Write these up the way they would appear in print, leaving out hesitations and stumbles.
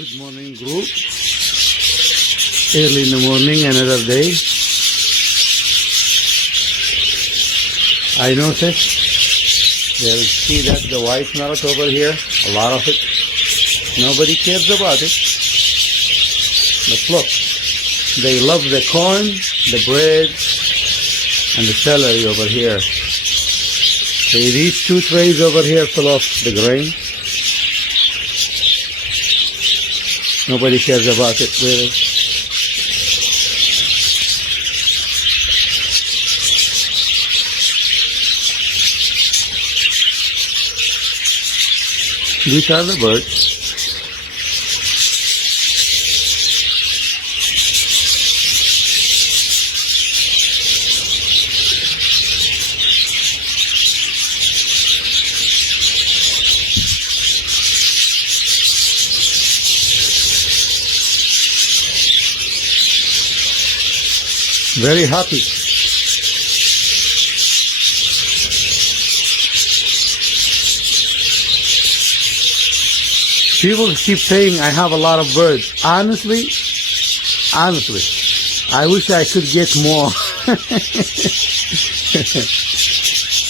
Good morning, group. Early in the morning, another day. I noticed there is, see that the white nut over here, a lot of it. Nobody cares about it. But look, they love the corn, the bread, and the celery over here. See, these two trays over here full of the grain. Nobody cares about it, really. These are the birds. Very happy. People keep saying I have a lot of birds. Honestly, I wish I could get more.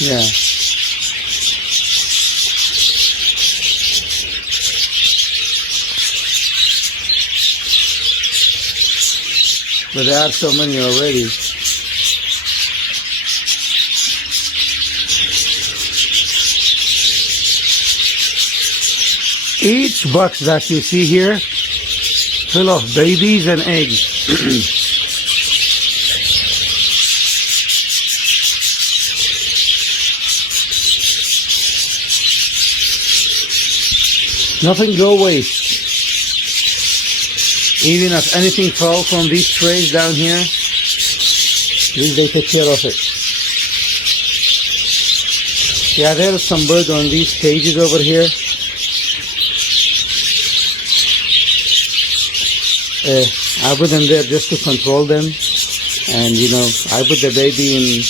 Yeah. But there are so many already. Each box that you see here, full of babies and eggs. Nothing go waste. Even if anything falls from these trays down here, please they take care of it. Yeah, there is some bird on these cages over here. I put them there just to control them. And you know, I put the baby in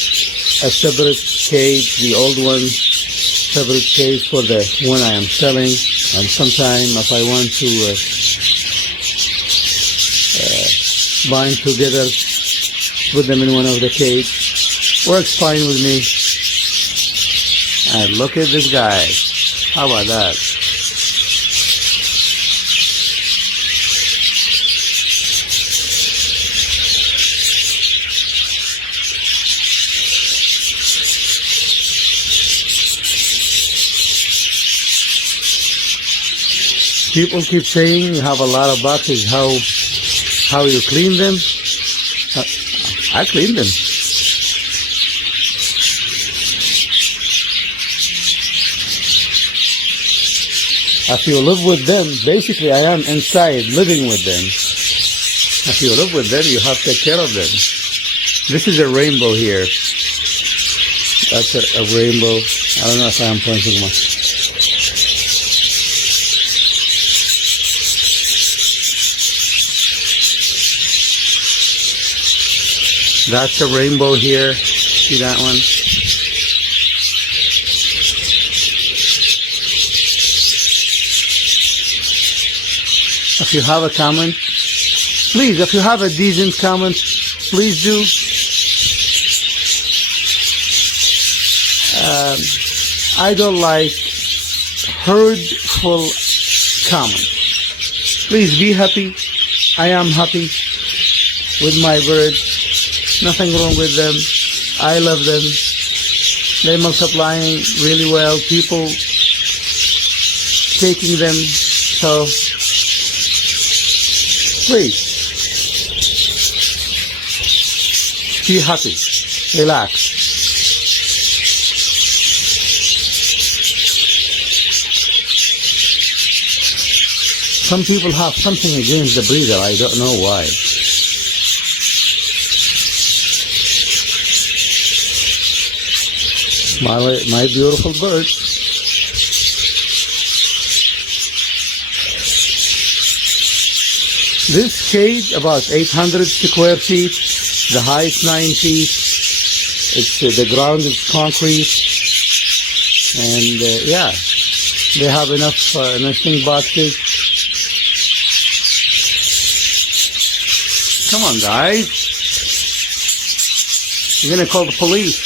a separate cage, the old one, separate cage for the one I am selling. And sometime if I want to bind together, put them in one of the cage. Works fine with me. And look at this guy. How about that? People keep saying you have a lot of boxes. How you clean them? I clean them. If you live with them, basically I am inside living with them. If you live with them, you have to take care of them. This is a rainbow here. That's a rainbow. I don't know if I am pointing much. That's a rainbow here. See that one? If you have a comment, please, if you have a decent comment, please do. I don't like hurtful comments. Please be happy. I am happy with my birds. Nothing wrong with them. I love them. They're multiplying really well. People taking them. So, please, be happy. Relax. Some people have something against the breeder. I don't know why. My beautiful bird. This cage about 800 square feet. The height 9 feet. It's the ground is concrete, and yeah, they have enough nesting boxes. Come on, guys. You're gonna call the police.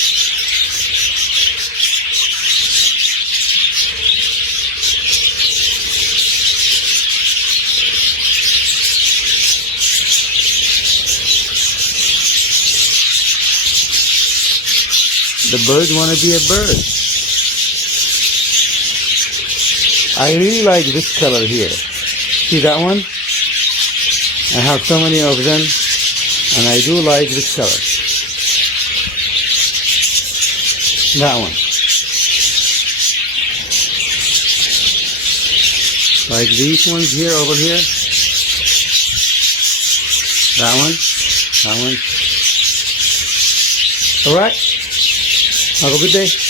The bird wanna be a bird. I really like this color here. See that one? I have so many of them, and I do like this color. That one. Like these ones here, over here. That one. That one. Alright. Have a good day.